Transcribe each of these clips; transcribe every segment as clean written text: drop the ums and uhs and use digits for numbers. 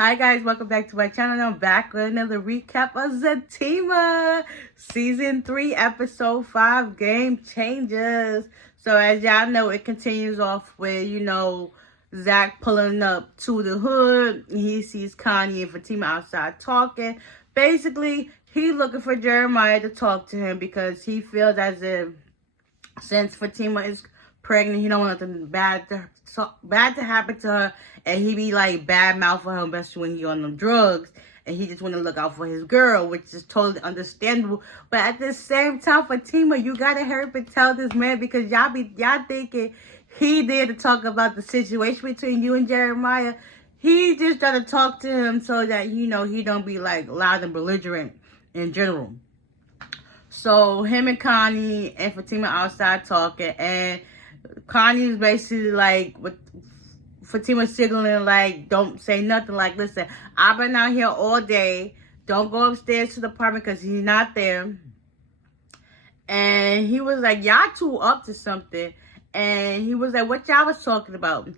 Hi guys, welcome back to my channel. I'm back with another recap of Zatima Season 3, Episode 5, Game Changers. So as y'all know, it continues off with, Zach pulling up to the hood. He sees Connie and Fatima outside talking. Basically, he's looking for Jeremiah to talk to him because he feels as if since Fatima is pregnant, he don't want nothing bad to happen to her, and he be like bad mouth for her, especially when he on them drugs, and he just want to look out for his girl, which is totally understandable. But at the same time, Fatima, you gotta hurry up and tell this man, because y'all thinking he there to talk about the situation between you and Jeremiah. He just gotta talk to him so that he don't be like loud and belligerent in general. So him and Connie and Fatima outside talking, and Connie's basically like with Fatima signaling like, don't say nothing, like, listen, I've been out here all day, don't go upstairs to the apartment because he's not there. And he was like, y'all two up to something. And he was like, what y'all was talking about?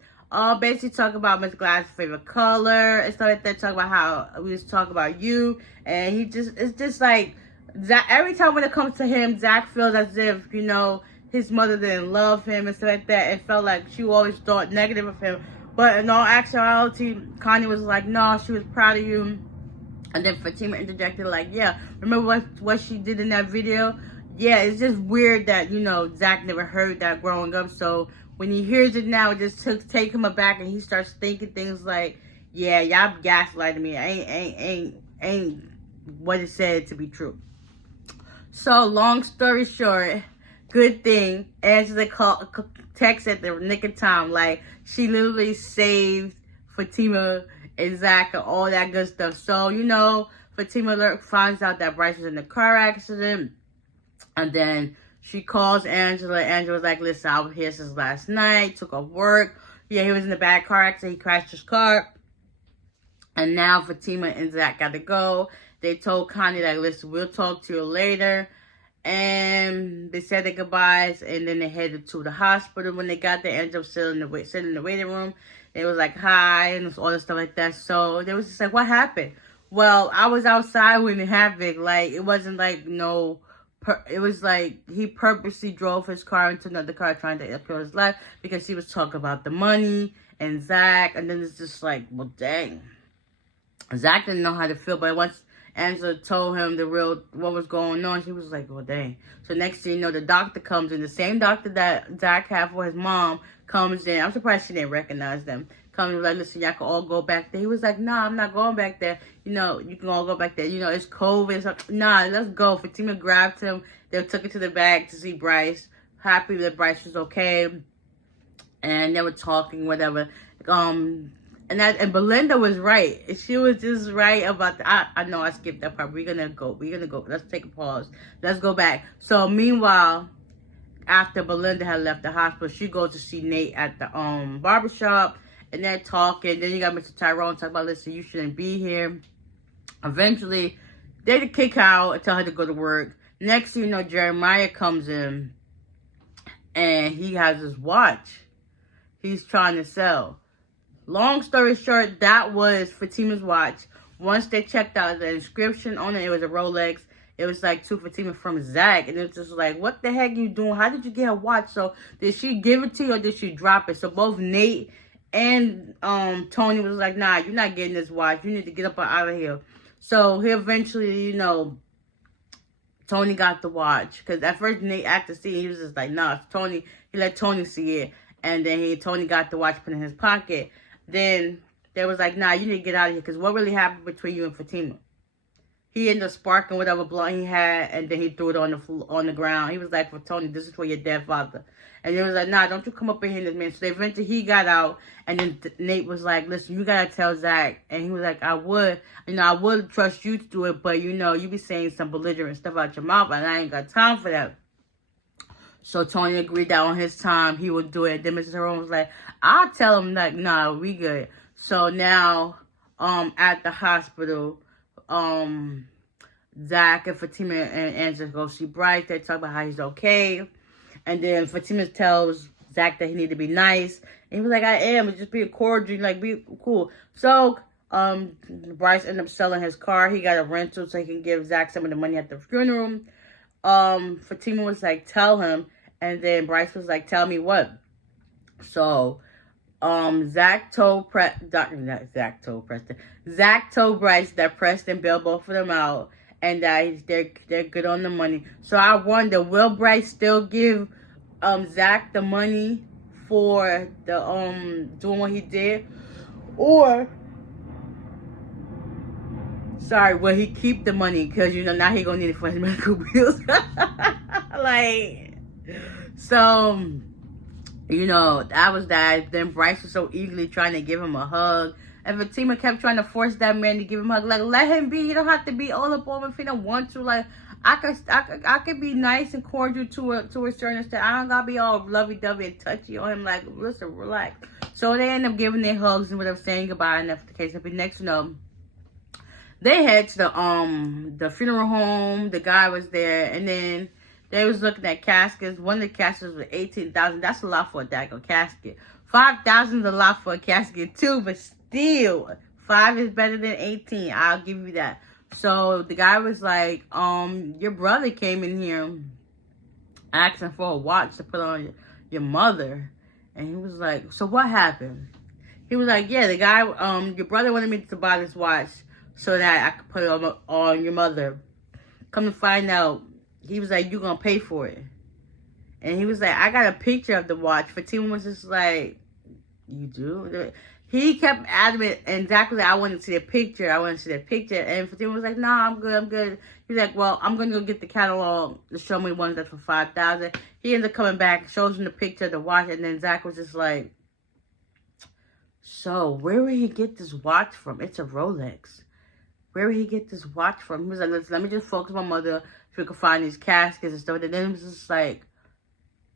Basically talking about Miss Glass' favorite color and stuff like that, talking about how we was talking about you. And it's just like, Zach, every time when it comes to him, Zach feels as if, his mother didn't love him and stuff like that, and felt like she always thought negative of him. But in all actuality, Connie was like, no, she was proud of you. And then Fatima interjected like, yeah, remember what she did in that video? Yeah, it's just weird that, Zach never heard that growing up. So when he hears it now, it just take him aback, and he starts thinking things like, yeah, y'all gaslighting me. Ain't what it said to be true. So long story short, good thing Angela text at the nick of time. Like, she literally saved Fatima and Zach and all that good stuff. So, Fatima finds out that Bryce was in a car accident. And then she calls Angela. Angela's like, listen, I was here since last night. Took off work. Yeah, he was in a bad car accident. He crashed his car. And now Fatima and Zach got to go. They told Connie, like, listen, we'll talk to you later. And they said their goodbyes, and then they headed to the hospital. When they got there, ended up sitting in the waiting room. It was like, hi, and all this stuff like that. So they was just like, what happened? Well, I was outside when it happened. Like, it wasn't like it was like he purposely drove his car into another car trying to kill his life because he was talking about the money and Zach. And then it's just like, well, dang. Zach didn't know how to feel, but once Angela told him what was going on, she was like, well, dang. So next thing you know, the doctor comes in. The same doctor that Zach had for his mom comes in. I'm surprised she didn't recognize them. Comes like, listen, y'all can all go back there. He was like, nah, I'm not going back there. You can all go back there. It's COVID. So, nah, let's go. Fatima grabbed him. They took it to the back to see Bryce. Happy that Bryce was okay. And they were talking, whatever. And Belinda was right. She was just right about I know I skipped that part. We're gonna go. Let's take a pause. Let's go back. So meanwhile, after Belinda had left the hospital, she goes to see Nate at the barbershop, and they're talking. Then you got Mr. Tyrone talking about, listen, you shouldn't be here. Eventually, they kick her out and tell her to go to work. Next thing you know, Jeremiah comes in, and he has his watch he's trying to sell. Long story short, that was Fatima's watch. Once they checked out the inscription on it, it was a Rolex. It was like to Fatima from Zach. And it was just like, what the heck are you doing? How did you get a watch? So did she give it to you or did she drop it? So both Nate and Tony was like, nah, you're not getting this watch. You need to get up out of here. So he eventually, Tony got the watch. Because at first Nate acted to see, he was just like, nah, Tony. He let Tony see it. And then Tony got the watch put in his pocket. Then they was like, nah, you need to get out of here. Because what really happened between you and Fatima? He ended up sparking whatever blunt he had, and then he threw it on the ground. He was like, for Tony, this is for your dead father. And he was like, nah, don't you come up in here, man. So eventually he got out, and then Nate was like, listen, you got to tell Zach. And he was like, I would trust you to do it, but, you be saying some belligerent stuff out your mouth, and I ain't got time for that. So Tony agreed that on his time he would do it. Then Mrs. Tyrone was like, I'll tell him, like, nah, we good. So now, at the hospital, Zach and Fatima and Angela go see Bryce. They talk about how he's okay. And then Fatima tells Zach that he need to be nice. And he was like, I am. It's just being cordial, like, be cool. So Bryce ended up selling his car. He got a rental so he can give Zach some of the money at the funeral. Fatima was like, tell him. And then Bryce was like, tell me what? So, Zach told Bryce that Preston bailed both of them out and that they're good on the money. So I wonder, will Bryce still give Zach the money for the doing what he did, or will he keep the money because now he gonna need it for his medical bills? Like, so. That was that. Then Bryce was so eagerly trying to give him a hug. And Fatima kept trying to force that man to give him a hug. Like, let him be. You don't have to be all up on him if you don't want to. Like, I could be nice and cordial to a certain extent. I don't gotta be all lovey-dovey and touchy on him. Like, listen, relax. So they end up giving their hugs and whatever, saying goodbye. And that's the case. But next, they head to the funeral home. The guy was there. And then they was looking at caskets. One of the caskets was $18,000. That's a lot for a daggone casket. $5,000 is a lot for a casket too, but still, 5 is better than 18. I'll give you that. So the guy was like, your brother came in here asking for a watch to put on your mother. And he was like, so what happened? He was like, yeah, the guy, your brother wanted me to buy this watch so that I could put it on your mother. Come to find out, he was like, you gonna pay for it. And he was like, I got a picture of the watch. Fatima was just like, you do? He kept adamant, and Zach was like, I want to see a picture. And Fatima was like, nah, I'm good. He was like, well, I'm going to go get the catalog to show me one that's for $5,000. He ended up coming back, shows him the picture of the watch, and then Zach was just like, so where would he get this watch from? It's a Rolex. Where would he get this watch from? He was like, listen, let me just focus on my mother so we can find these caskets and stuff. And then it was just like,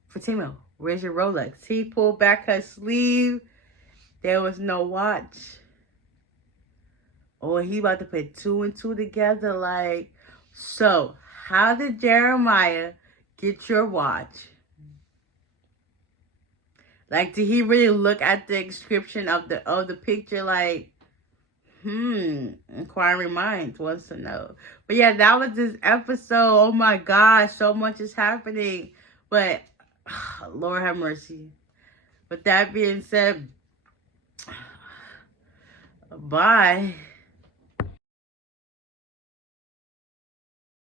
Fatima, where's your Rolex? He pulled back her sleeve. There was no watch. Oh, he about to put 2 and 2 together. Like, so how did Jeremiah get your watch? Like, did he really look at the description of the picture? Like, inquiring minds wants to know. But yeah, that was this episode. Oh my gosh, so much is happening. But Lord have mercy. With that being said, bye.